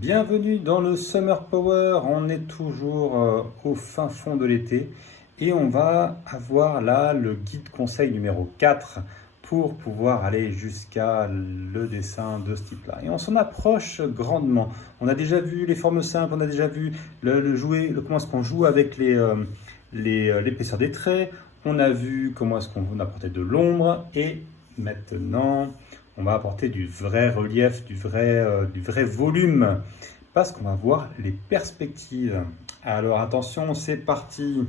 Bienvenue dans le Summer Power, on est toujours au fin fond de l'été et on va avoir là le guide conseil numéro 4 pour pouvoir aller jusqu'à le dessin de ce type-là. Et on s'en approche grandement. On a déjà vu les formes simples, on a déjà vu comment est-ce qu'on joue avec l'épaisseur des traits, on a vu comment est-ce qu'on apportait de l'ombre et maintenant on va apporter du vrai relief, du vrai volume, parce qu'on va voir les perspectives. Alors attention, c'est parti.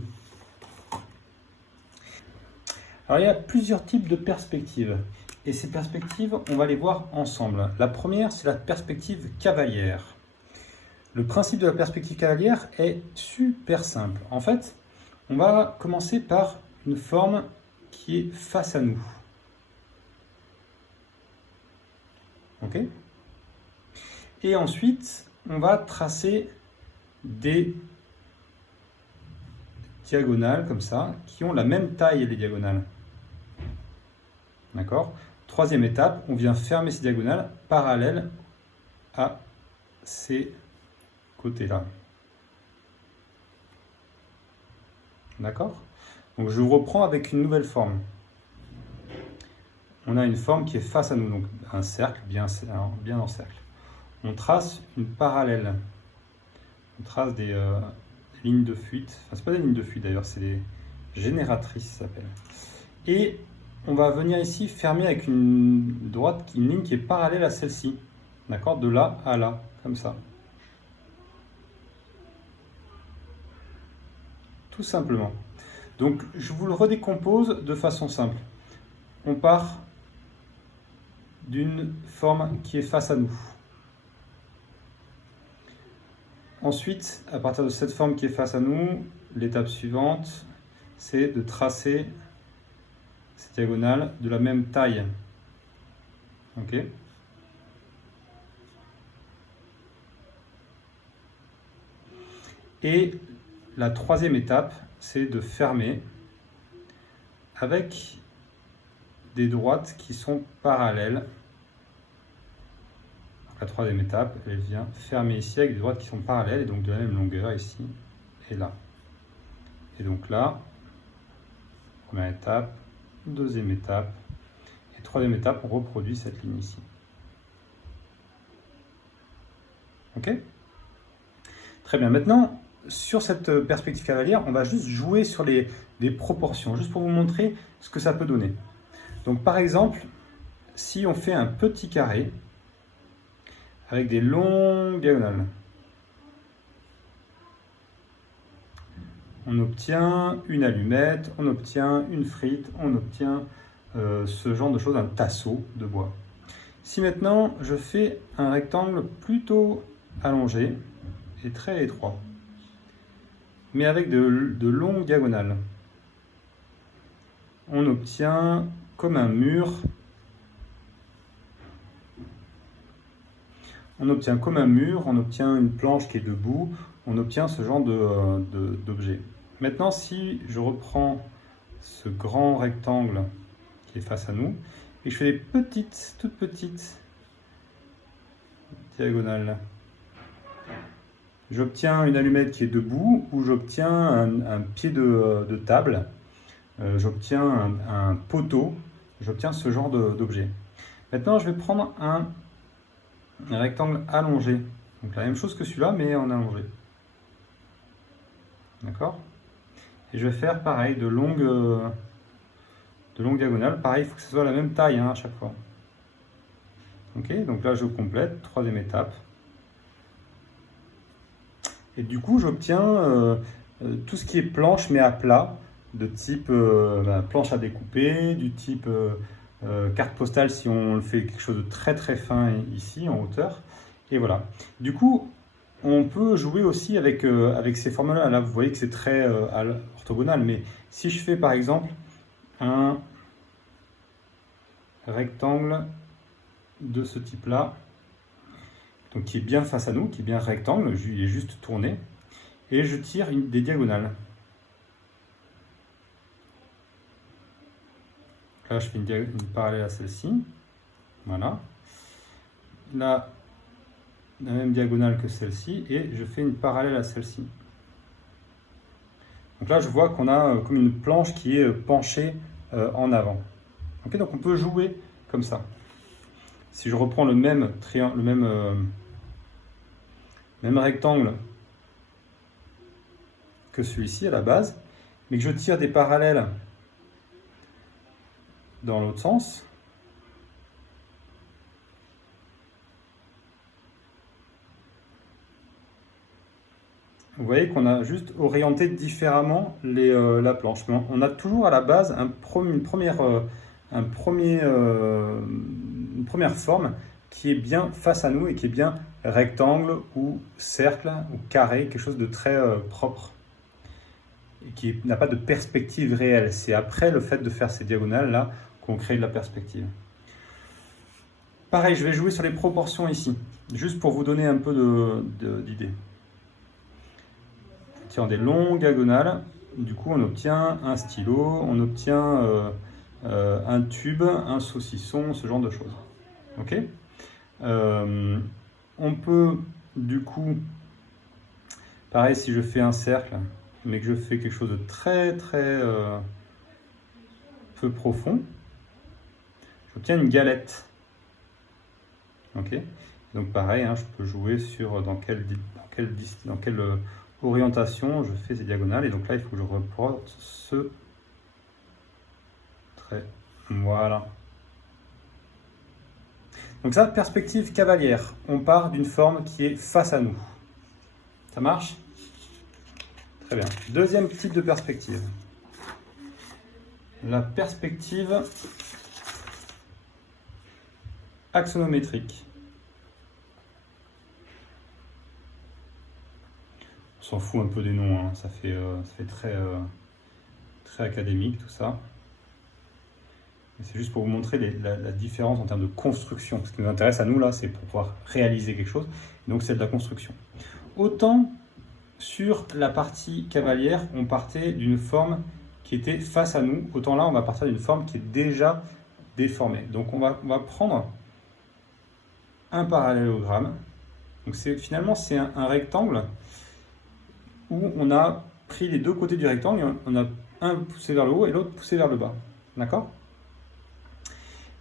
Alors il y a plusieurs types de perspectives, et ces perspectives, on va les voir ensemble. La première, c'est la perspective cavalière. Le principe de la perspective cavalière est super simple. En fait, on va commencer par une forme qui est face à nous. Ok ? Et ensuite, on va tracer des diagonales comme ça, qui ont la même taille les diagonales. D'accord ? Troisième étape, on vient fermer ces diagonales parallèles à ces côtés-là. D'accord ? Donc je vous reprends avec une nouvelle forme. On a une forme qui est face à nous, donc un cercle bien en cercle. On trace une parallèle. On trace des lignes de fuite. Enfin, c'est pas des lignes de fuite d'ailleurs, c'est des génératrices, ça s'appelle. Et on va venir ici fermer avec une ligne qui est parallèle à celle-ci. D'accord ? De là à là, comme ça. Tout simplement. Donc, je vous le redécompose de façon simple. On part d'une forme qui est face à nous. Ensuite, à partir de cette forme qui est face à nous, l'étape suivante, c'est de tracer ces diagonales de la même taille. Ok ? Et la troisième étape, c'est de fermer avec des droites qui sont parallèles. La troisième étape, elle vient fermer ici avec des droites qui sont parallèles et donc de la même longueur ici et là. Et donc là, première étape, deuxième étape et troisième étape, on reproduit cette ligne ici. Ok ? Très bien. Maintenant, sur cette perspective cavalière, on va juste jouer sur les proportions, juste pour vous montrer ce que ça peut donner. Donc par exemple, si on fait un petit carré avec des longues diagonales, on obtient une allumette, on obtient une frite, on obtient ce genre de choses, un tasseau de bois. Si maintenant je fais un rectangle plutôt allongé et très étroit, mais avec de longues diagonales, on obtient comme un mur. On obtient comme un mur, on obtient une planche qui est debout, on obtient ce genre d'objet. Maintenant, si je reprends ce grand rectangle qui est face à nous, et je fais des toutes petites diagonales, j'obtiens une allumette qui est debout, ou j'obtiens un pied de table, j'obtiens un poteau, j'obtiens ce genre d'objet. Maintenant, je vais prendre un rectangle allongé. Donc la même chose que celui-là, mais en allongé. D'accord ? Et je vais faire pareil, de longues diagonales. Pareil, il faut que ce soit la même taille à chaque fois. Ok ? Donc là, je complète, troisième étape. Et du coup, j'obtiens tout ce qui est planche, mais à plat, de type planche à découper, du type carte postale si on fait quelque chose de très très fin ici en hauteur. Et voilà. Du coup, on peut jouer aussi avec ces formes-là. Là, vous voyez que c'est très orthogonal. Mais si je fais par exemple un rectangle de ce type-là, donc qui est bien face à nous, qui est bien rectangle, il est juste tourné, et je tire des diagonales. Là, je fais une parallèle à celle-ci. Voilà. Là, la même diagonale que celle-ci et je fais une parallèle à celle-ci. Donc là, je vois qu'on a comme une planche qui est penchée en avant. Okay, donc on peut jouer comme ça. Si je reprends le même triangle, même rectangle que celui-ci à la base, mais que je tire des parallèles dans l'autre sens, vous voyez qu'on a juste orienté différemment la planche. Mais on a toujours à la base une première forme qui est bien face à nous et qui est bien rectangle ou cercle ou carré, quelque chose de très propre et qui n'a pas de perspective réelle. C'est après le fait de faire ces diagonales là qu'on crée de la perspective. Pareil, je vais jouer sur les proportions ici, juste pour vous donner un peu d'idée. On tire des longues diagonales, du coup on obtient un stylo, on obtient un tube, un saucisson, ce genre de choses. Ok, on peut du coup, pareil, si je fais un cercle, mais que je fais quelque chose de très peu profond, j'obtiens une galette. Ok, donc pareil, hein, je peux jouer sur dans quelle orientation je fais ces diagonales, et donc là il faut que je reporte ce trait. Voilà. Donc ça, perspective cavalière. On part d'une forme qui est face à nous. Ça marche? Très bien. Deuxième type de perspective. La perspective axonométrique. On s'en fout un peu des noms, hein. Ça fait très académique tout ça. C'est juste pour vous montrer la différence en termes de construction. Ce qui nous intéresse à nous là, c'est pour pouvoir réaliser quelque chose. Donc c'est de la construction. Autant sur la partie cavalière, on partait d'une forme qui était face à nous. Autant là, on va partir d'une forme qui est déjà déformée. Donc on va prendre un parallélogramme. Donc finalement c'est un rectangle où on a pris les deux côtés du rectangle. On a un poussé vers le haut et l'autre poussé vers le bas. D'accord ?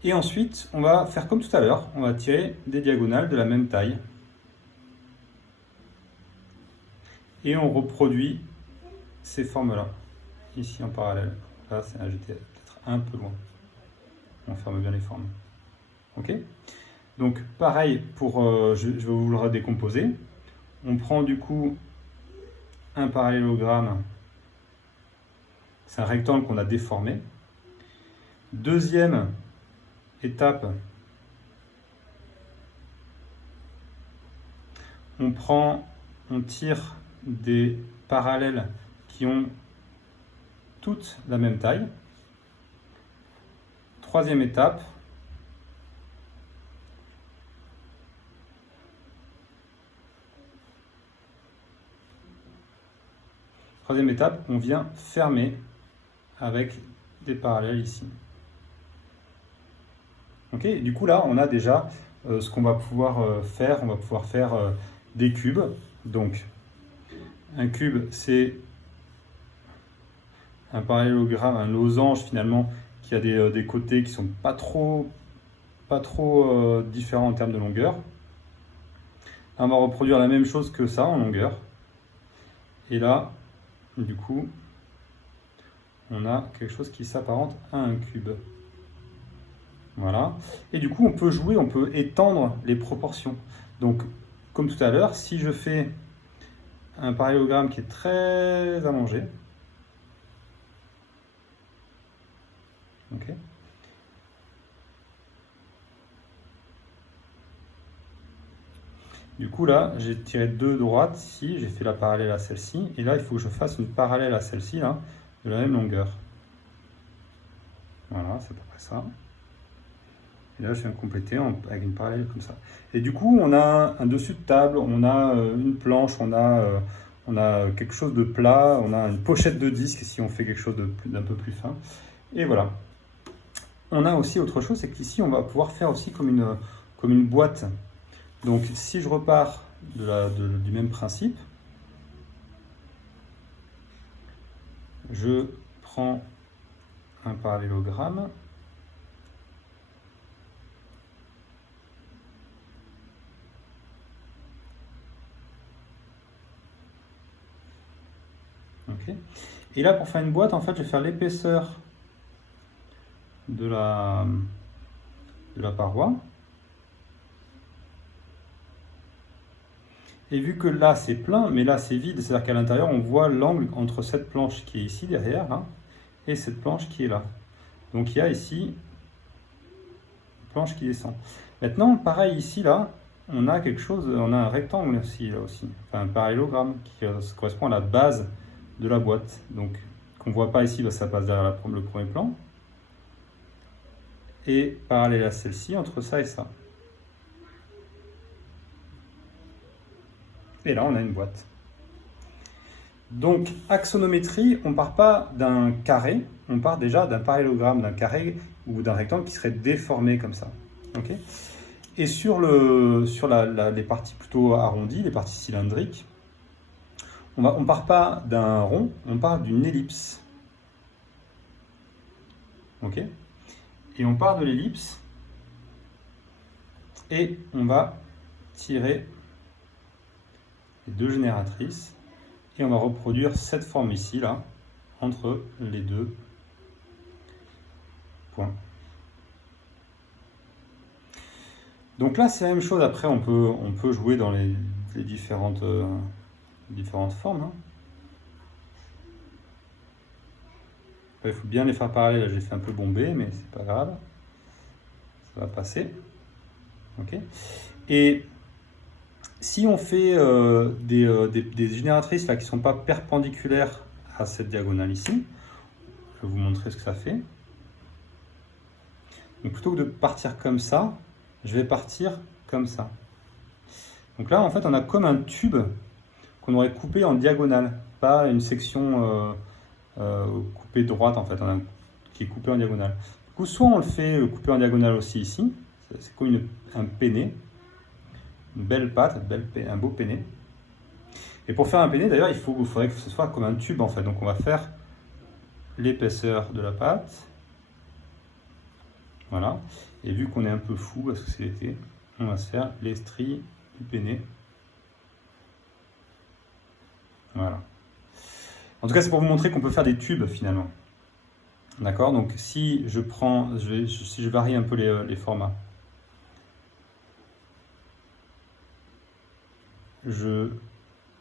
Et ensuite, on va faire comme tout à l'heure, on va tirer des diagonales de la même taille. Et on reproduit ces formes-là, ici en parallèle. Là, j'étais peut-être un peu loin. On ferme bien les formes. Ok ? Donc, pareil, je vais vous le redécomposer. On prend du coup un parallélogramme. C'est un rectangle qu'on a déformé. Deuxième étape, on tire des parallèles qui ont toutes la même taille. Troisième étape, on vient fermer avec des parallèles ici. Okay, du coup là, on a déjà ce qu'on va pouvoir faire. On va pouvoir faire des cubes. Donc, un cube, c'est un parallélogramme, un losange finalement, qui a des côtés qui sont pas trop différents en termes de longueur. On va reproduire la même chose que ça en longueur. Et là, du coup, on a quelque chose qui s'apparente à un cube. Voilà. Et du coup, on peut jouer, on peut étendre les proportions. Donc, comme tout à l'heure, si je fais un parallélogramme qui est très allongé, ok. Du coup, là, j'ai tiré deux droites ici, j'ai fait la parallèle à celle-ci, et là, il faut que je fasse une parallèle à celle-ci, là, de la même longueur. Voilà, c'est à peu près ça. Et là, je viens de compléter avec une parallèle comme ça. Et du coup, on a un dessus de table, on a une planche, on a quelque chose de plat, on a une pochette de disque si on fait quelque chose d'un peu plus fin. Et voilà. On a aussi autre chose, c'est qu'ici, on va pouvoir faire aussi comme une boîte. Donc si je repars du même principe, je prends un parallélogramme. Okay. Et là, pour faire une boîte, en fait, je vais faire l'épaisseur de la paroi. Et vu que là, c'est plein, mais là, c'est vide, c'est-à-dire qu'à l'intérieur, on voit l'angle entre cette planche qui est ici, derrière, hein, et cette planche qui est là. Donc, il y a ici une planche qui descend. Maintenant, pareil, ici, là, on a quelque chose, on a un rectangle ici, là aussi. Enfin, un parallélogramme qui correspond à la base de la boîte. Donc, qu'on ne voit pas ici, là, ça passe derrière le premier plan. Et parallèle à celle-ci, entre ça et ça. Et là, on a une boîte. Donc, axonométrie, on ne part pas d'un carré, on part déjà d'un parallélogramme, d'un carré ou d'un rectangle qui serait déformé comme ça. Okay. Et sur les parties plutôt arrondies, les parties cylindriques, on ne part pas d'un rond, on part d'une ellipse. Okay. Et on part de l'ellipse et on va tirer les deux génératrices et on va reproduire cette forme ici, là, entre les deux points. Donc là, c'est la même chose. Après, on peut jouer dans les différentes formes. Hein. Il faut bien les faire parallèles. J'ai fait un peu bombé, mais c'est pas grave. Ça va passer. Okay. Et si on fait des génératrices là, qui ne sont pas perpendiculaires à cette diagonale ici, je vais vous montrer ce que ça fait. Donc plutôt que de partir comme ça, je vais partir comme ça. Donc là, en fait, on a comme un tube qu'on aurait coupé en diagonale, pas une section coupée droite, en fait, qui est coupée en diagonale. Du coup, soit on le fait couper en diagonale aussi ici, c'est comme un peiné, une belle pâte, un beau peiné. Et pour faire un peiné, d'ailleurs, il faudrait que ce soit comme un tube, en fait. Donc on va faire l'épaisseur de la pâte. Voilà. Et vu qu'on est un peu fou, parce que c'est l'été, on va se faire les stries du peiné. Voilà. En tout cas, c'est pour vous montrer qu'on peut faire des tubes, finalement. D'accord? Donc si je varie un peu les formats. Je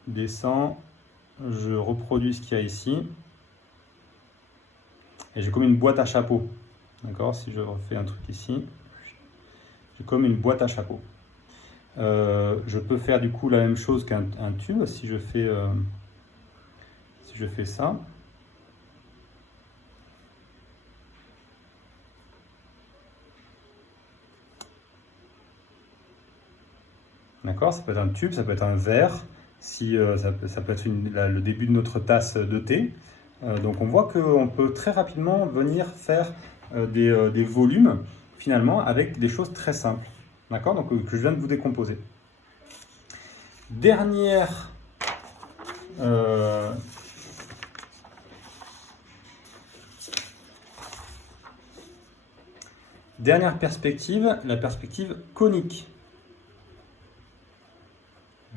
descends, je reproduis ce qu'il y a ici. Et j'ai comme une boîte à chapeau. D'accord? Si je refais un truc ici, j'ai comme une boîte à chapeau. Je peux faire du coup la même chose qu'un tube si je fais ça. D'accord? Ça peut être un tube, ça peut être un verre, ça peut être le début de notre tasse de thé. Donc on voit qu'on peut très rapidement venir faire des volumes finalement avec des choses très simples. D'accord? Donc que je viens de vous décomposer. Dernière perspective, la perspective conique.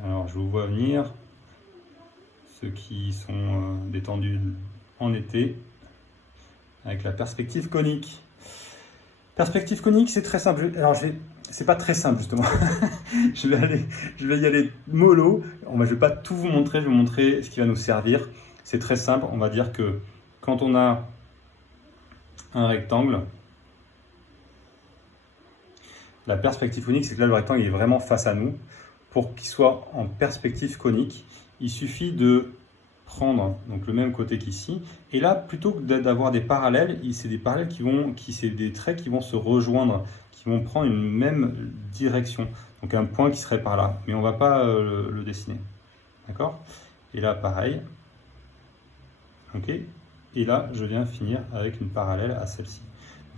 Alors je vous vois venir, ceux qui sont détendus en été, avec la perspective conique. Perspective conique, c'est très simple. Alors c'est pas très simple justement. je vais y aller mollo. Je ne vais pas tout vous montrer, je vais vous montrer ce qui va nous servir. C'est très simple. On va dire que quand on a un rectangle, la perspective conique, c'est que là le rectangle est vraiment face à nous. Pour qu'il soit en perspective conique, il suffit de prendre donc le même côté qu'ici. Et là, plutôt que d'avoir des parallèles, c'est des parallèles c'est des traits qui vont se rejoindre, qui vont prendre une même direction. Donc un point qui serait par là, mais on ne va pas le dessiner. D'accord? Et là, pareil. Ok? Et là, je viens finir avec une parallèle à celle-ci.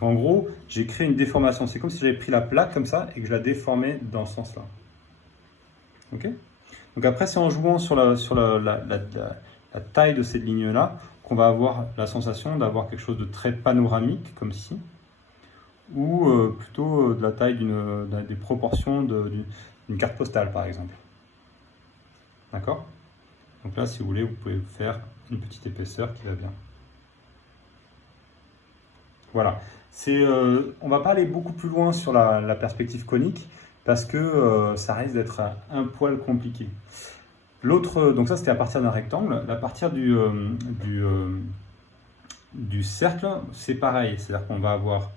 En gros, j'ai créé une déformation. C'est comme si j'avais pris la plaque comme ça et que je la déformais dans ce sens-là. Ok. Donc après, c'est en jouant sur la taille de cette ligne-là qu'on va avoir la sensation d'avoir quelque chose de très panoramique, comme ci, ou plutôt de la taille des proportions d'une carte postale, par exemple. D'accord? Donc là, si vous voulez, vous pouvez faire une petite épaisseur qui va bien. Voilà. On va pas aller beaucoup plus loin sur la perspective conique parce que ça risque d'être un poil compliqué. L'autre, donc ça c'était à partir d'un rectangle. À partir du cercle, c'est pareil. C'est-à-dire qu'on va avoir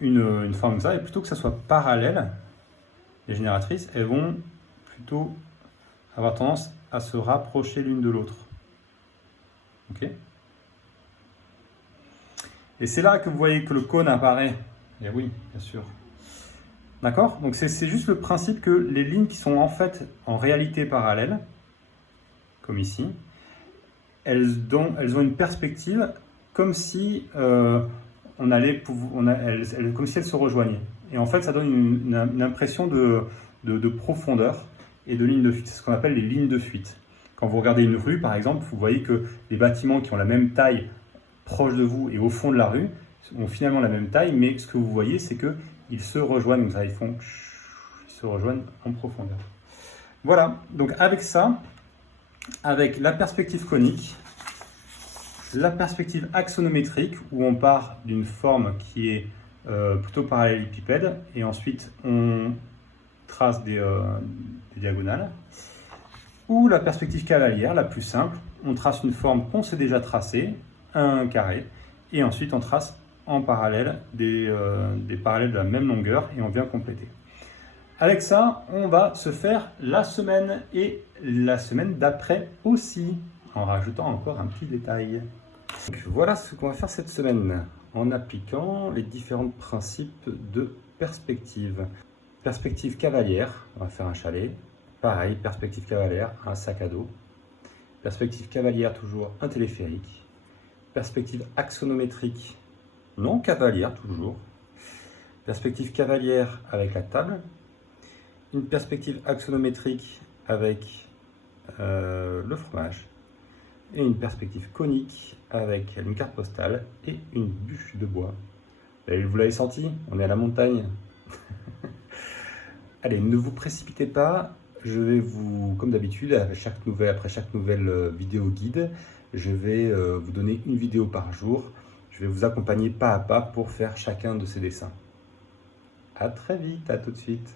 une forme comme ça, et plutôt que ça soit parallèle, les génératrices, elles vont plutôt avoir tendance à se rapprocher l'une de l'autre. Ok? Et c'est là que vous voyez que le cône apparaît. Et oui, bien sûr. D'accord? Donc c'est juste le principe que les lignes qui sont en fait en réalité parallèles, comme ici, elles ont une perspective comme si comme si elles se rejoignaient. Et en fait, ça donne une impression de profondeur et de ligne de fuite. C'est ce qu'on appelle les lignes de fuite. Quand vous regardez une rue, par exemple, vous voyez que les bâtiments qui ont la même taille proche de vous et au fond de la rue ont finalement la même taille, mais ce que vous voyez, c'est qu'ils se rejoignent, ils se rejoignent en profondeur. Voilà, donc avec ça, avec la perspective conique, la perspective axonométrique, où on part d'une forme qui est plutôt parallélépipède, et ensuite on trace des diagonales, ou la perspective cavalière, la plus simple, on trace une forme qu'on sait déjà tracer, un carré, et ensuite on trace en parallèle des parallèles de la même longueur, et on vient compléter. Avec ça, on va se faire la semaine et la semaine d'après aussi, en rajoutant encore un petit détail. Donc, voilà ce qu'on va faire cette semaine, en appliquant les différents principes de perspective. Perspective cavalière, on va faire un chalet. Pareil, perspective cavalière, un sac à dos. Perspective cavalière, toujours un téléphérique. Perspective axonométrique, non cavalière, toujours. Perspective cavalière avec la table. Une perspective axonométrique avec le fromage. Et une perspective conique avec une carte postale et une bûche de bois. Et vous l'avez senti, on est à la montagne. Allez, ne vous précipitez pas. Je vais vous, comme d'habitude, après chaque nouvelle vidéo guide, je vais vous donner une vidéo par jour. Je vais vous accompagner pas à pas pour faire chacun de ces dessins. À très vite, à tout de suite.